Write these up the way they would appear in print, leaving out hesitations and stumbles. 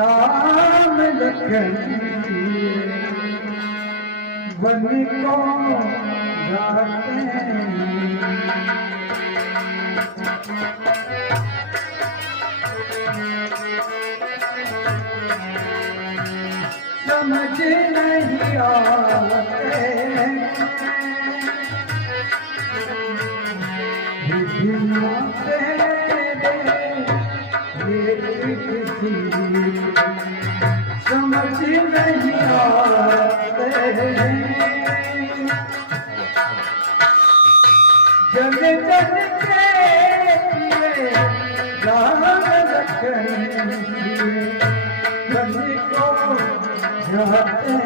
Ram Lakhan one को जाते समझ नहीं आते समझ नहीं आते जन जन के लिए राम लखन वन को जाते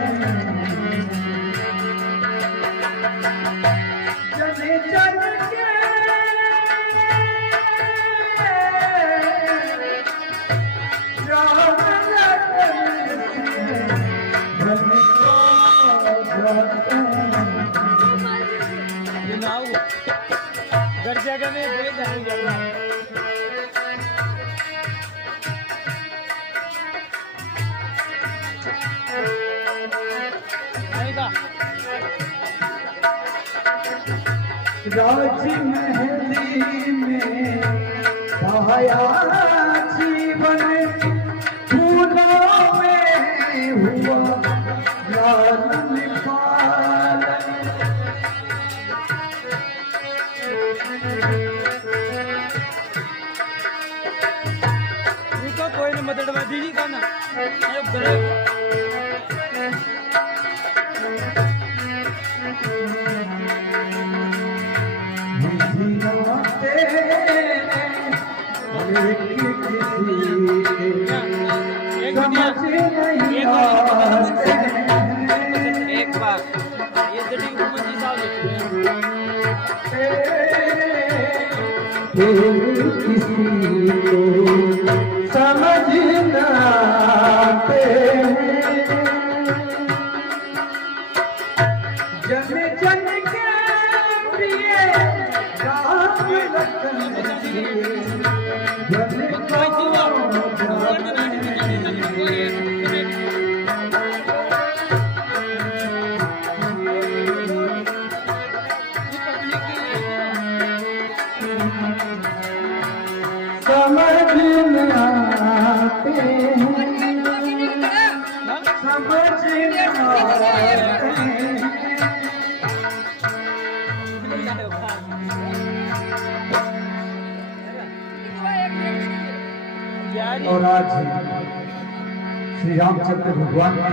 जन जन के राम लखन वन को जाते घर जगह में बोले जाएंगे आएगा राज महली में पाया जीवन फूलों में हुआ लालन पालन इनको कोई नहीं मदद में दीदी का ना ये बड़े एक बार ये जड़ी ऊपर जी साल किसी को समझ न आते जन जन के प्रिय राम लखन जन को समझ न आते समझ न आते और आज श्री रामचंद्र भगवान ने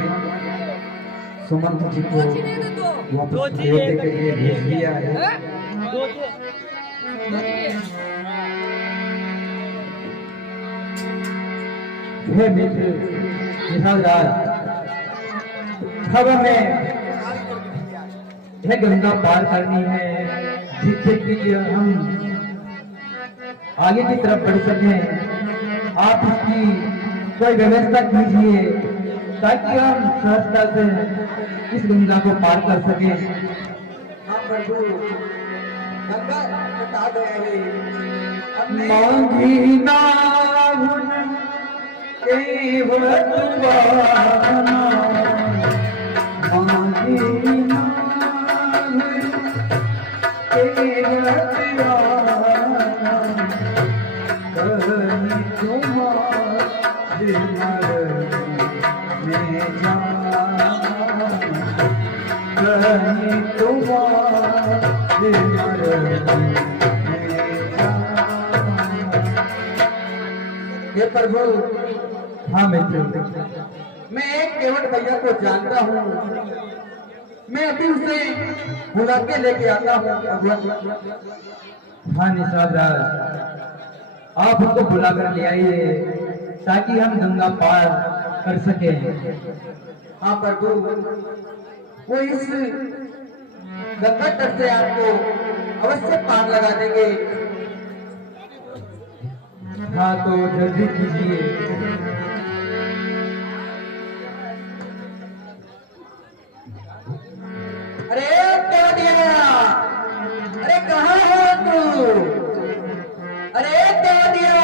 सुमंत जी को वापस अयोध्या के लिए भेज दिया है। हे मित्र निहालराज, अब हमें यह गंगा पार करनी है जिससे कि हम आगे की तरफ बढ़ सकें। आप इसकी कोई व्यवस्था कीजिए ताकि हम सहजता से इस गंगा को पार कर सकें। हाँ प्रभु, गंगा कटा गया है। मांगी नाहुन केवट वाना, मांगी नाहुन केवट वाना, कहनी तुम्हारे मरने में जाना, कहनी तुम्हारे मरने हे प्रभु, हाँ मित्र, मैं एक केवट भैया को जानता हूँ। मैं अभी उसे बुला के लेके आता हूँ। हाँ निशालराज, आप उनको बुलाकर ले आइए ताकि हम गंगा पार कर सकें। हाँ प्रभु, वो इस गंगा तट से आपको अवश्य पार लगा देंगे। हाँ तो जल्दी कीजिए। अरे क्या दिया? अरे कहाँ हो तू? अरे क्या दिया?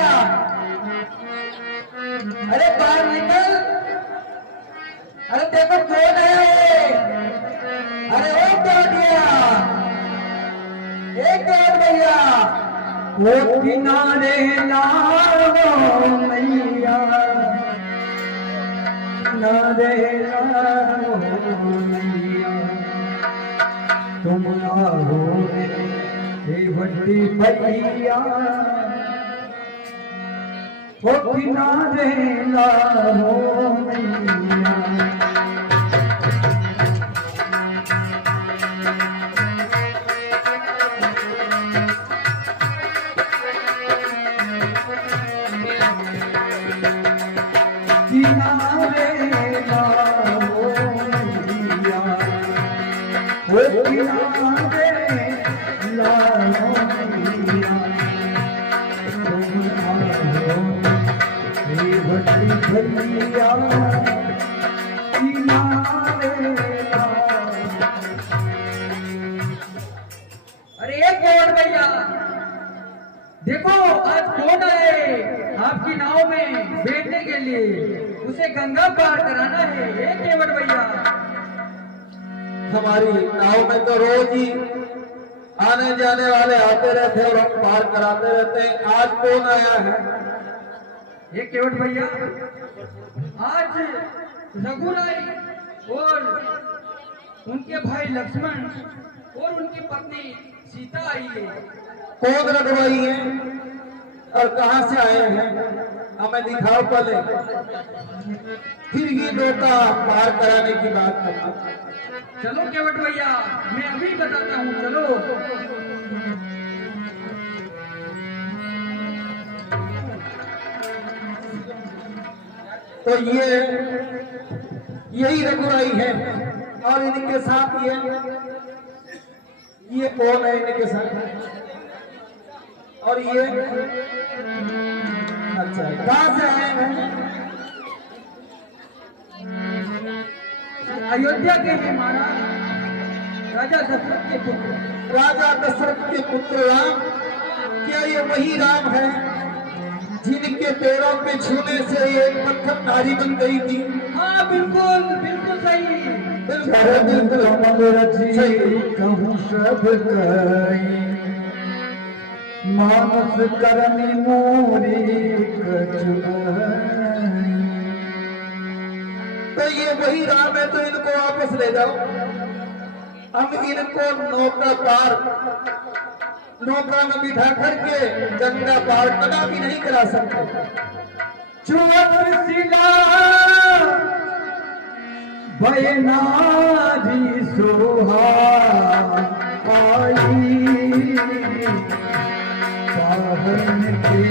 अरे बाहर निकल। अरे देखो कौन है? अरे ओ केवटिया, एक केवट भैया, ओ किनारे लाओ मैया, किनारे लाओ मैया, तुम आओ हे बड़ी भैया, ओ किनारे लाओ मैया। किनारे लाओ मैया, ओ किनारे लाओ मैया, तुम आओ हे बड़ी भैया, किनारे लाओ। अरे एक केवट भैया, देखो आज कौन आए आपकी नाव में बैठने के लिए, उसे गंगा पार कराना है। एक केवट भैया, हमारी नाव में तो रोज ही आने जाने वाले आते रहते हैं और हम पार कराते रहते हैं। आज कौन आया है? एक केवट भैया, आज रघुराई और उनके भाई लक्ष्मण और उनकी पत्नी सीता आई है। कौन रघुराई है और कहां से आए हैं? हमें दिखाओ पहले, फिर ही नौका पार कराने की बात करना। चलो केवट भैया, मैं अभी बताता हूँ, चलो। तो यही रघुराई है और इनके साथ ये कौन है इनके साथ? और ये अच्छा कहां से आए हैं? अयोध्या के लिए महाराज, राजा दशरथ के पुत्र। राजा दशरथ के पुत्र राम, क्या ये वही राम है जिनके पैरों पे छूने से एक पत्थर नारी बन गई थी? हाँ बिल्कुल बिल्कुल सही, कहूँ सब कई, मानस करनी मोरी कचुनाई। तो ये वही राम है, तो इनको वापस ले जाओ। हम इनको नौका में बिठा करके गंगा पार कदापि नहीं करा सकते। चुअत सिला भयनारी सोहा आई, पावन के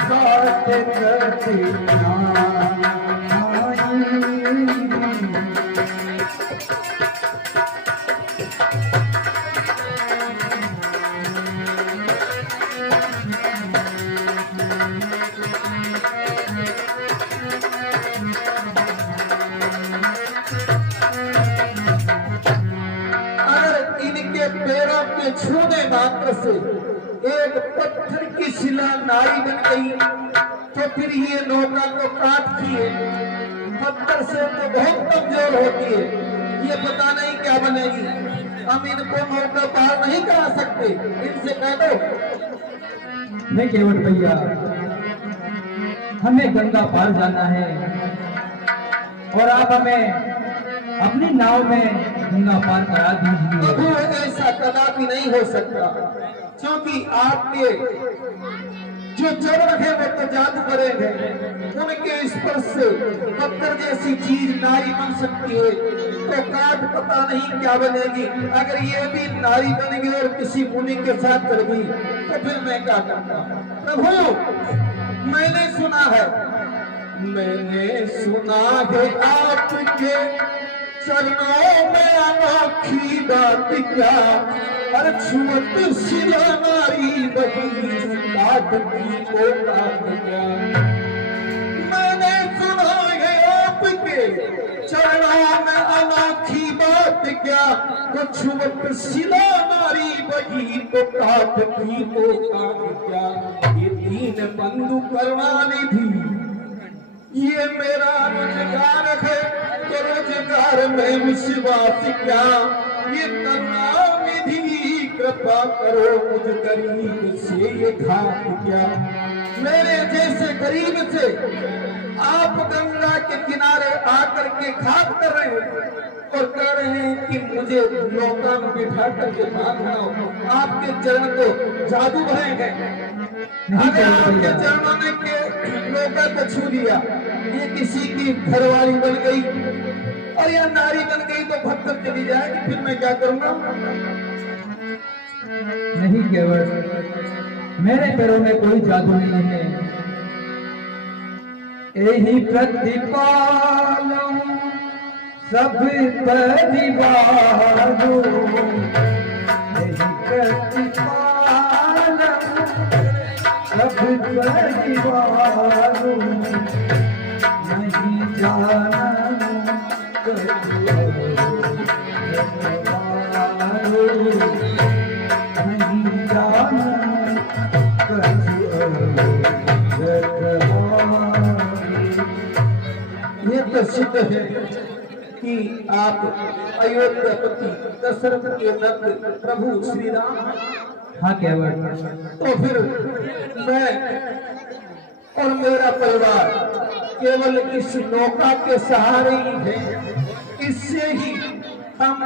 साथ कटिया आई। पैरों के छूने मात्र से एक पत्थर की शिला नारी बन गई, तो फिर ये नौका को काटती है। पत्थर से तो बहुत कमजोर होती है, ये पता नहीं क्या बनेगी। हम इनको नौका पार नहीं करा सकते, इनसे कह दो। नहीं केवट भैया, हमें गंगा पार जाना है और आप हमें अपनी नाव में गंगा पार करा दीजिए। प्रभु ऐसा कदापि नहीं हो सकता, क्योंकि आपके जो चरण है वो तो जादू करेंगे, उनके स्पर्श से पत्थर जैसी चीज नारी बन सकती है, तो काट पता नहीं क्या बनेगी। अगर ये भी नारी बनेगी और किसी मुनि के साथ कर गई तो फिर मैं क्या करता? प्रभु मैंने सुना है आपके चरणों में अनोखी बात क्या, हर छुअत शिला नारी बही काट की को काट क्या। मैंने सुना है आपके चरणों में अनोखी बात क्या, तो छुअत शिला नारी बही को काट की को काट क्या। ये दीन बंधु करुणानिधि ये मेरा रोजगार है तो रोजगार में विश्वास क्या, ये करुणानिधि कृपा करो मुझ गरीब से ये घात क्या। मेरे जैसे गरीब से आप गंगा के किनारे आकर के घात कर रहे हैं और कह रहे हैं कि मुझे नौका में बिठा करके बांधना हो। आपके चरण तो जादू भरे गए। अगर आपके चरणों ने के नौका को छू लिया, ये किसी की घरवाली बन गई और या नारी बन गई तो भक्त चली जाएगी, फिर मैं क्या करूंगा। नहीं केवल मेरे पैरों में कोई जादू नहीं है, यही प्रतिपालम सब परिवारों, यही प्रतिपालम सब परिवारों, नहीं जाना नहीं जाना ये तो सिद्ध है कि आप अयोध्यापति दशरथ के नंद प्रभु श्री राम। हाँ केवल तो फिर मैं और मेरा परिवार केवल इस नौका के सहारे ही है, इससे ही हम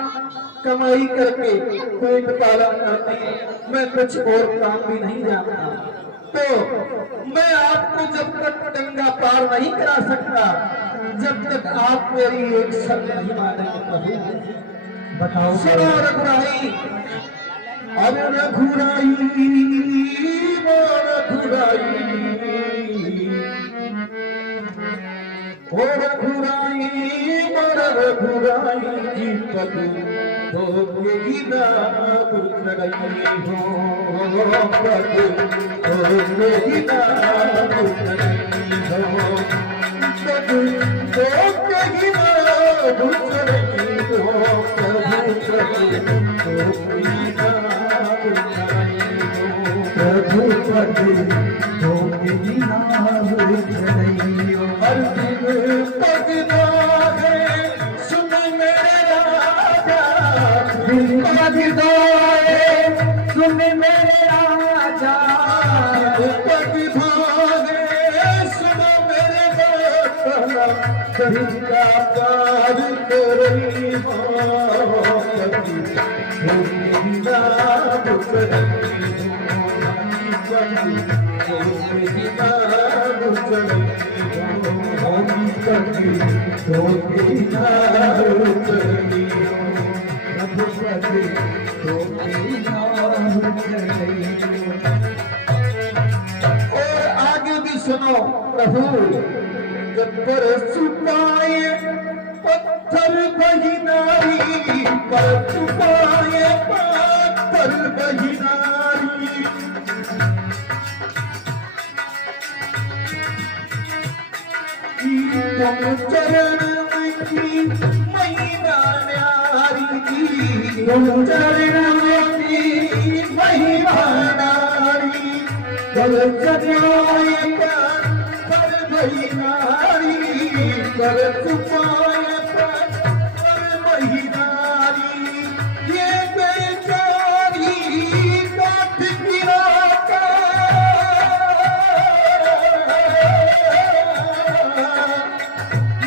कमाई करके पेट पालन करते हैं। मैं कुछ और काम भी नहीं जानता, तो मैं आपको जब तक गंगा पार नहीं करा सकता, जब तक आप मेरी एक शर्त नहीं मानेंगे। बताओ सुनो रघुराई, अब रघुराई रघुराई ओ रघुराई रघुराई जी पद तो मेरी नाम लगाई हो, पद तो मेरी नाम लगाई हो, पद तो मेरी नाम लगाई हो, प्रभु पद तो मेरी नाम चढ़ाइयो। हर दिन पगना है सुन मेरे राजा, पद दोए सुन मेरे राजा, पग भागे सुन मेरे राजा, जिनका प्यार करी हो, मेरी नाम चढ़ाई हो, मेरी नाम चढ़ाई तो मेरी नाम चढ़ाइयो। प्रभु पद तो मेरी नाम चढ़ाइयो। और आगे भी सुनो प्रभु, जब पर छुपाए पत्थर बही नारी, पर छुपाए पत्थर बही नारी, तुम चरण की महिमा न्यारी, तुम चरण की महिमा नारी, कर चढ़ाए पर बही नारी, कर छुपाए पर बही नारी, ये बेचारी काट गिराता,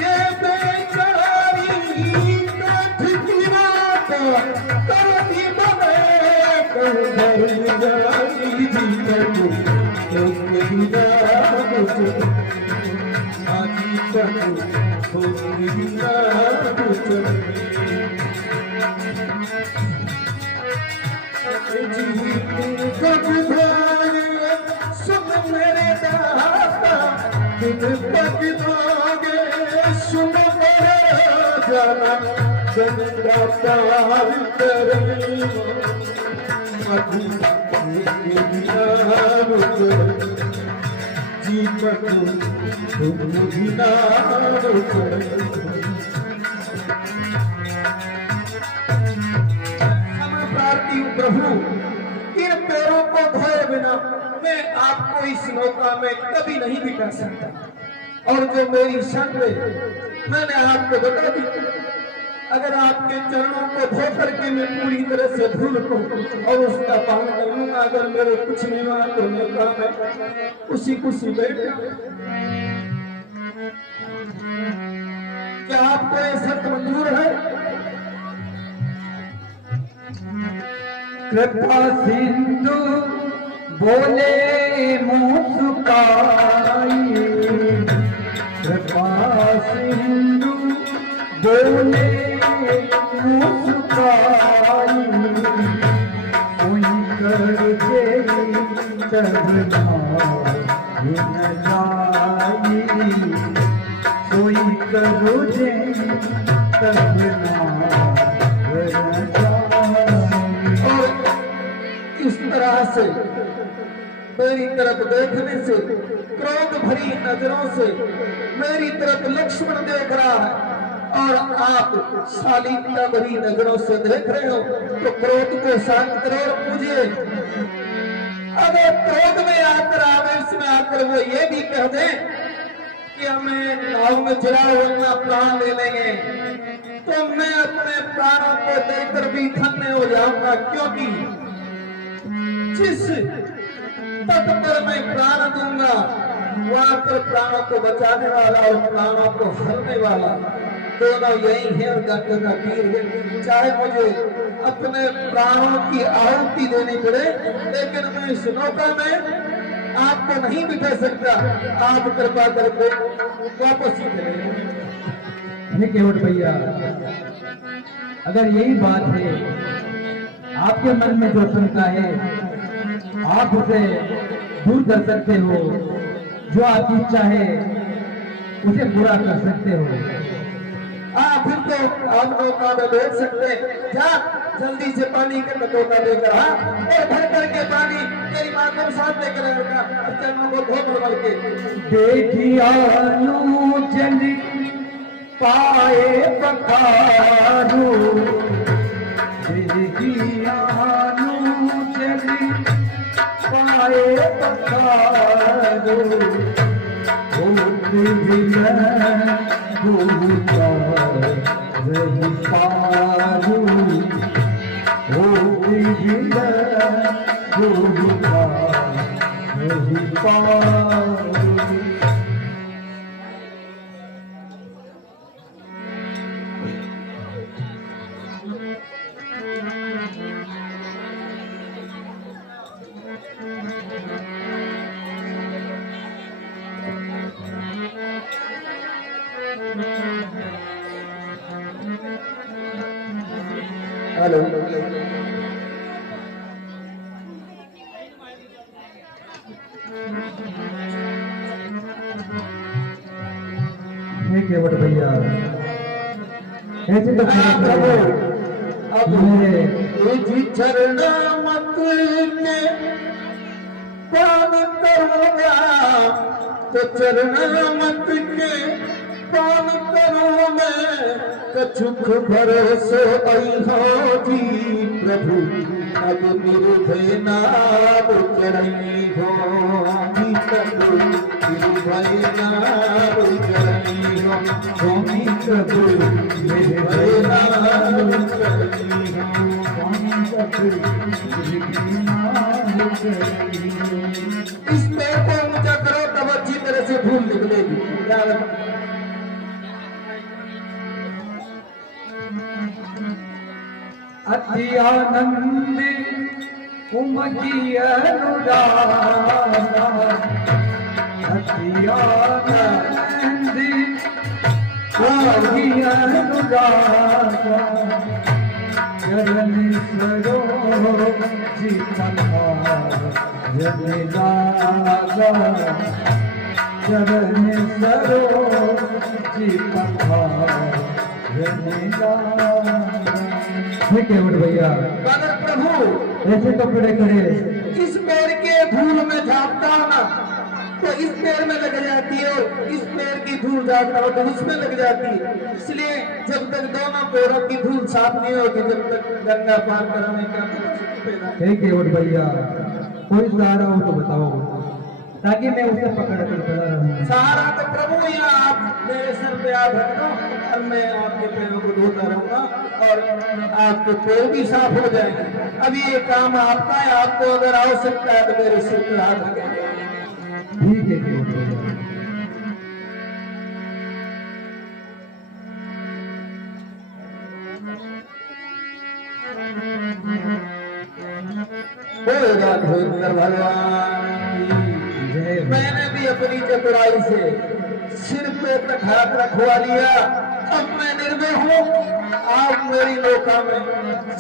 ये बेचारी काट गिराता, करती बने कर भर जाई जीवन, तो मेरी नाम चढ़ाई, आजी चढ़ो तो मेरी नाम चढ़ाई। कब भागे सुन मेरे दाता, दिन पग दोगे सुन मेरे जाना, गंगा पार करी अभी मेरी नाम चढ़ाई, जीवन तुम भी नाम चढ़ाई। प्रार्थी प्रभु, इन पैरों को धोए बिना मैं आपको इस नौका में कभी नहीं बिठा सकता। और जो मेरी शर्त है मैंने आपको बता दी। अगर आपके चरणों को धो करके मैं पूरी तरह से भूल को और उसका पालन कर लूंगा, अगर मेरे कुछ नहीं हुआ तो मैं काम है उसी कुछ बैठ जाऊं। क्या आपको ये शर्त मंजूर है? कृपा सिंधु बोले मुस्काई, कृपा सिंधु बोले मुस्काई, कोई कर दे चढ़ना न जाई, कोई करो दे तब और इस तरह से मेरी तरफ देखने से, क्रोध भरी नजरों से मेरी तरफ लक्ष्मण देख रहा है और आप शालीनता भरी नजरों से देख रहे हो, तो क्रोध को शांत करो। और मुझे अगर क्रोध में आकर आवेश में आकर वो ये भी कह दे कि हमें नाव में चढ़ाओ वरना प्राण ले लेंगे, तो मैं अपने प्राणों को देकर भी धन्य हो जाऊंगा, क्योंकि जिस तट पर मैं प्राण दूंगा वहां पर प्राणों को बचाने वाला और प्राणों को हरने वाला दोनों यही है और गंग का तीर है। चाहे मुझे अपने प्राणों की आहुति देनी पड़े, लेकिन मैं इस नौका में आपको नहीं बिठा सकता। आप कृपा करके वापस ही चले। हे केवट भैया, अगर यही बात है, आपके मन में जो शंका है आप उसे दूर कर सकते हो, जो आपकी इच्छा है उसे पूरा कर सकते हो। फिर तो आप नौका में बैठ सकते हैं। जा जल्दी से पानी का कटोरा लेकर आ और भर करके पानी तेरी मां को साथ लेकर आएगा और चरणों को धो मल के। देखिया चल पाए पखारू, देखिया चल पाए पखारू, रही पारू, रही पारू। हेलो, केवट भैया, ऐसे तो प्रभु अब मेरे चरण मत के पान करूंगा, तो चरण मत के पान करूं मैं, कछुक भरोसो अहो जी प्रभु, अब निर्भय नाम चरणी हो जी प्रभु, निर्भय नाम चरणी हो स्वामी प्रभु, निर्भय नाम चरणी हो स्वामी प्रभु, निर्भय नाम चरणी हो। इस पैर को ऊंचा करो तब अच्छी तरह से भूल निकलेगी। अति आनंद उमगी अनुरागा, अति आनंद उमगी अनुरागा, चरण सरोज पखारने लागा, चरण सरोज पखारने लागा। केवट भैया, अगर प्रभु ऐसे कपड़े करे इस पैर के धूल में झाँकता हो ना, तो इस पैर में लग जाती है और इस पैर की धूल झाँकता हो तो उसमें लग जाती है। इसलिए जब तक दोनों पैरों की धूल साफ नहीं होगी, जब तक गंगा पार कराने का। केवट भैया, कोई सहारा हो तो बताओ। ताकि मैं उसे पकड़ कर खड़ा रहूं। सहारा तो प्रभु या आप मेरे सर पे आप रख दो और मैं आपके पैरों को धोता रहूंगा और आपके पैर भी साफ हो जाएंगे। अभी ये काम आपका है, आपको अगर आवश्यकता है तो मेरे सिर पे हाथ रखेंगे। ठीक है केवट भैया। होगा धोकर भगवान की जय। मैंने भी अपनी चतुराई से सिर पे तक हाथ रखवा लिया। अब मैं निर्भय हूँ, आप मेरी नौका में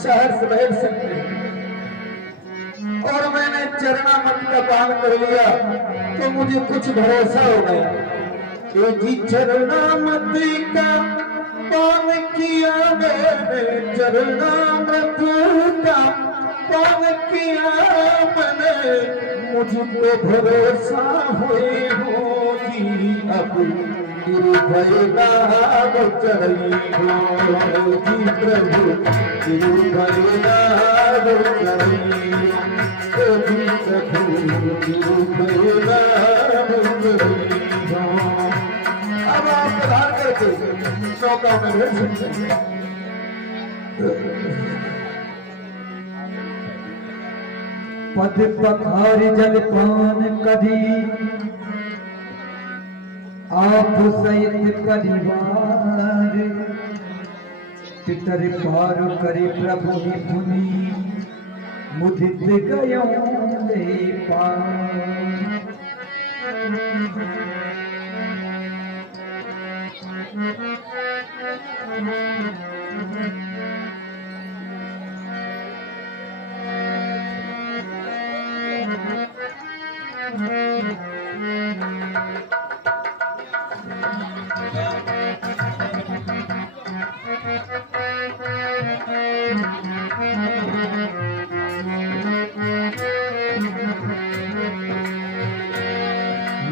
शहर से बैठ सकते हैं। और मैंने चरणामत का पान कर लिया तो मुझे कुछ भरोसा हो गया कि जी चरणामत का पान किया मैंने, चरणामत का पान किया मैंने, मुझको भरोसा हुए होगी अब भयना चढ़ी हो जी प्रभु भयना चढ़ी जी प्रभु भयना चढ़ी। अब आप प्रधान करके नौका में बैठ सकते हैं। पद पखार जलपान करी आप सहित परिवार, पितर पार करे प्रभु पुनि मुदित गयो ले पार।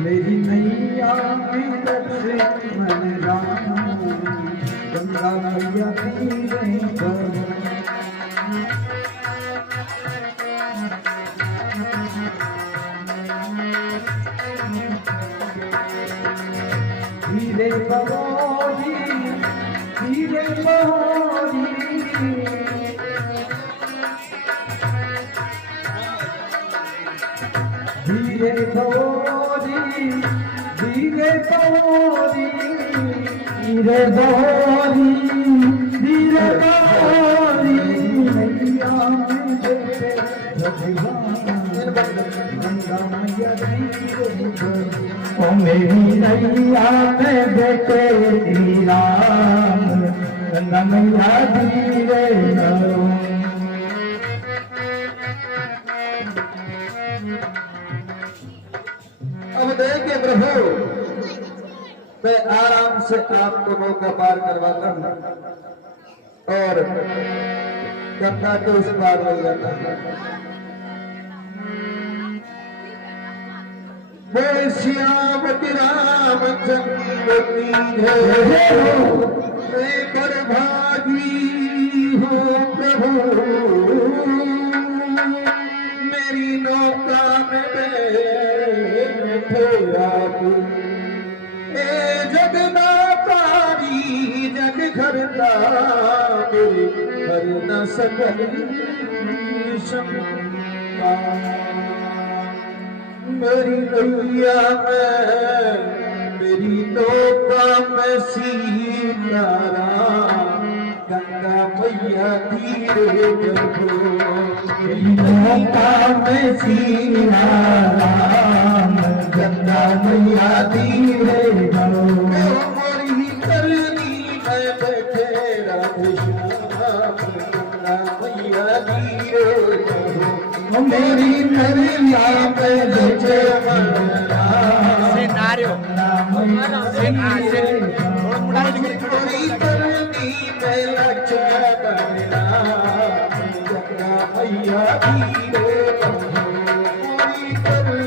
मेरी नैया में तरसे मन राम, गंगा मैया तीरे पर। धीरे बहोरी धीरे बहोरी, धीरे बहोरी धीरे बहोरी, धीरे बहोरी धीरे बहोरी, मैया में देखे भगवान गंगा मैया धीरे पर। ओ मेरी नैया में देखे श्री राम, गंगा मैया धीरे पर। अब देखिए प्रभु, मैं आराम से आपको नौका पार करवाता हूँ और गंगा के उस पार हो जाता हूँ। बोले श्यामति रामचंद्र की जय, मैं बड़भागी हूँ प्रभु, मेरी नौका में बैठे आप। ए जगन्नाथारी जग घरता हर न सकल शंका। मेरी नैया में मेरी नौका में सीताराम, गंगा मैया धीरे चलो। मेरी नौका में सीताराम, गंगा मैया धीरे चलो। मोरी करनी में बैठे राधे श्याम, गंगा मैया धीरे चलो। मेरी नैया में बैठे मोरी करनी में लक्ष्मण राम, गंगा मैया धीरे चलो। मोरी करनी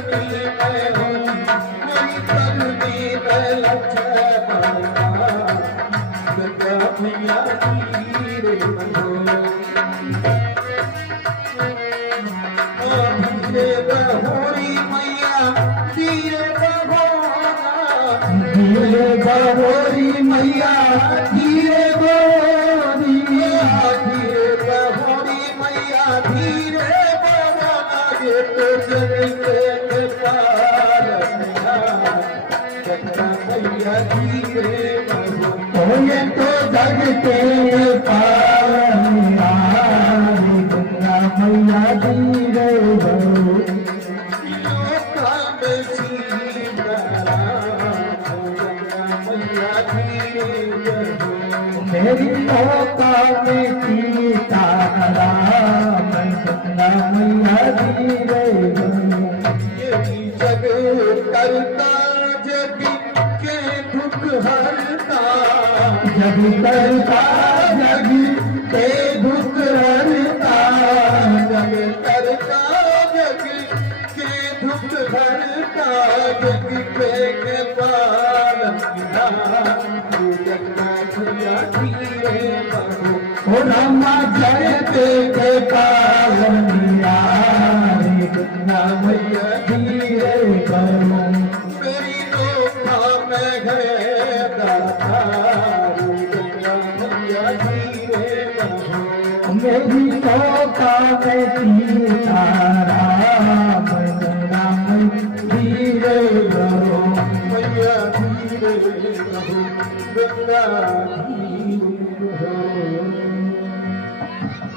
में लक्ष्मण राम, गंगा मैया धीरे चलो। धीरे बहोरी मैया बहोरी मैया धीरे बहोरी मैया धीरे बहोना ये तो जग के पार मैया धीरे बहो ये तो जग के पार गंगा मैया धीरे बहो मेरी मौका में सीताराम गंगा मैया धीरे यही जग करता जग के दुख हरता जग करता जग के दुख हरता जग करता जग के दुख हरता जग के पाल ओ रामा जयते के पालनिया गंगा मैया धीरे करो मेरी नौका में गए दाता गंगा मैया धीरे करो मेरी नौका में सीताराम गंगा धीरे करो मैया धीरे करो गंगा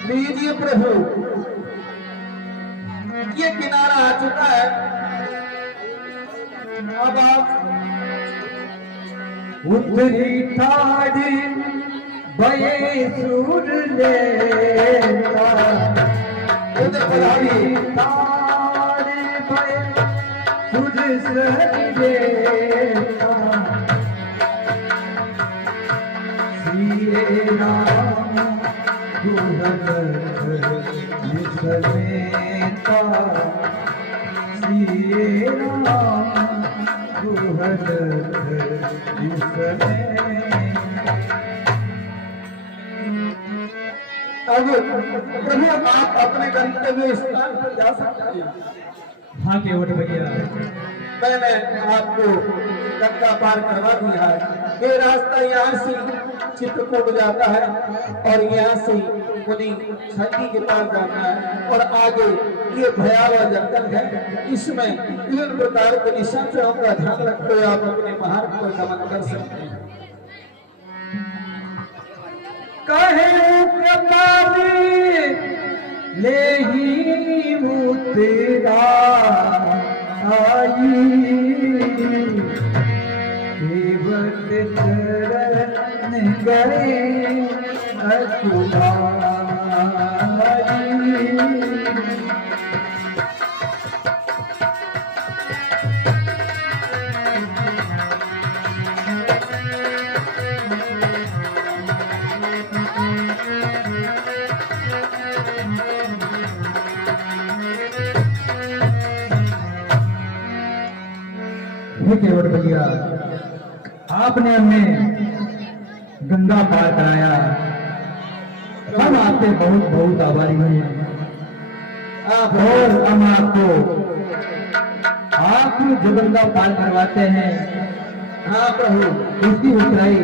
लीजिए प्रभु ये किनारा आ चुका है अब आप उतरी ठाड़ी बये सुर लेता उधर पधारी ठाड़ी बये सुर लेता सिए राम समेता सिए राम अब प्रभु आप अपने गंतव्य स्थान पर जा सकते हैं। हाँ केवट भैया मैंने आपको गंगा पार करवा दिया है। ये रास्ता यहाँ से चित्रकूट जाता है और यहाँ से मुनि संगी के पास जाता है और आगे ये भयावह जंगल है। इसमें विभिन्न प्रकार के निशाचरों का ध्यान रखते हुए आप अपने मार्ग पर गमन कर सकते हैं। कहे प्रतापी ले ही मुतेरा आई केवट चरण गए अकुलारी केवट भैया आपने हमें गंगा पार कराया, हम आपके बहुत बहुत आभारी हैं। और हम आपको आप जो गंगा पार करवाते हैं, हाँ प्रभु, उसकी उतराई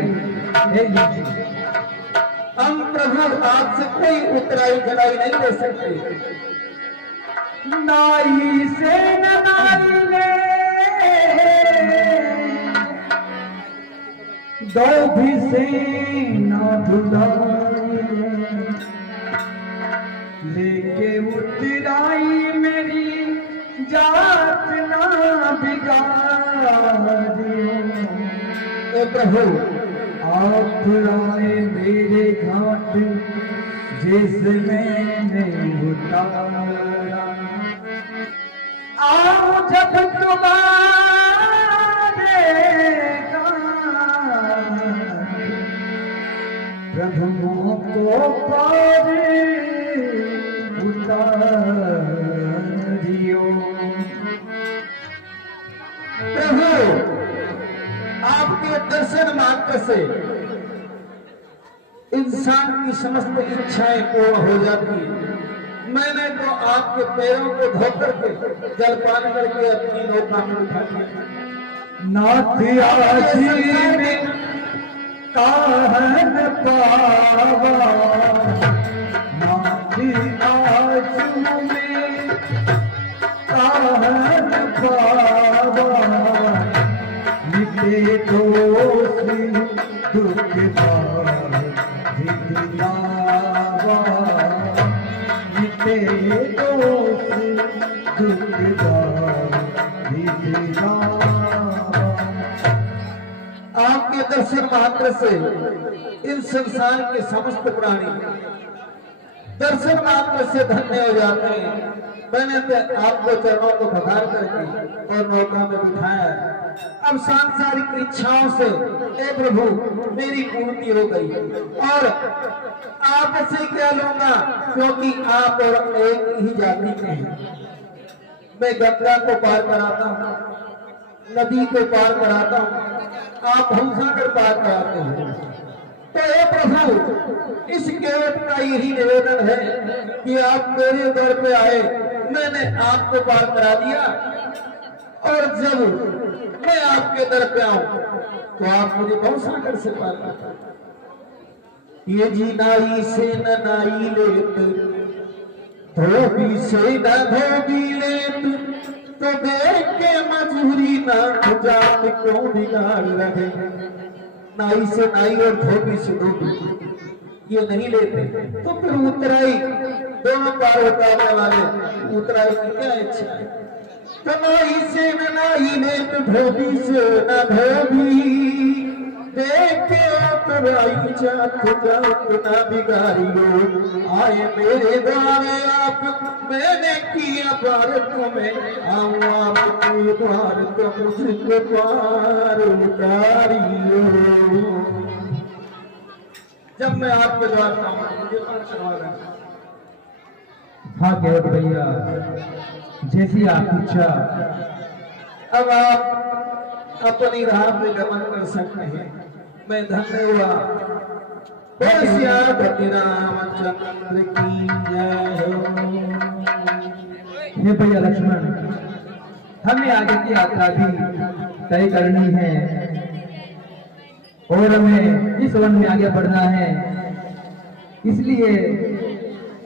हम प्रभु आपसे कोई उतराई चढ़ाई नहीं ले सकते। नाई से नाई ले दो भी से ना धुलाई लेके उतराई मेरी जात ना बिगाड़ियो। प्रभु आप आए मेरे घाट जिसमें नहीं उतारा, आओ जब तुम्हारे प्रभुओं को पार उतारियो। प्रभु आपके दर्शन मात्र से इंसान की समस्त इच्छाएं पूर्ण हो जाती है। मैंने तो आपके पैरों को धोकर के जलपान करके अपनी नौका में उठा लिया। नाथ आजी काहन पावा, नाथ आजू में काहन पावा, मिटे दोष दुख दिलावा, मिटे दोष दुख दिलावा। आपके दर्शन मात्र से इन संसार के समस्त प्राणी दर्शन मात्र से धन्य हो जाते हैं। मैंने तो आपको चरणों को पधार करके और नौका में बिठाया। अब सांसारिक इच्छाओं से हे प्रभु मेरी पूर्ति हो गई और आपसे क्या लूंगा, क्योंकि आप और एक ही जाति के हैं। मैं गंगा को पार कराता हूँ, नदी को पार कराता हूँ, आप भवसागर पार कराते हैं। तो हे प्रभु इस केवट का यही निवेदन है कि आप मेरे दर पे आए, मैंने आपको पार करा दिया और जब मैं आपके दर पे आऊं तो आप मुझे भवसागर से पार करें। ये जी नाई से न नाई लेत, धोबी से न धोबी लेत, तो देख के मजबूरी ना जात क्यों बिगाड़ रहे। नाई से नाई और धोबी से धोबी ये नहीं लेते, तो फिर उतराई दोनों पार उतारने वाले उतराई की क्या इच्छा है। तो नाई से न नाई लेत, धोबी से न धोबी, देख के उतराई जात जात ना बिगाड़ियो। आए मेरे द्वारे आप, मैंने किया भारत में, आऊं आपके द्वार तो मुझको पार उतारियो। जब मैं आपके द्वार पर आऊं मुझे पार करवा देना। हाँ केवट भैया, जैसी आपकी इच्छा। अब आप अपनी राह पे गमन कर सकते हैं। मैं धन्य हुआ। श्री रामचंद्र की जय हो। हे भैया लक्ष्मण, हमें आगे की यात्रा भी तय करनी है और हमें इस वन में आगे बढ़ना है, इसलिए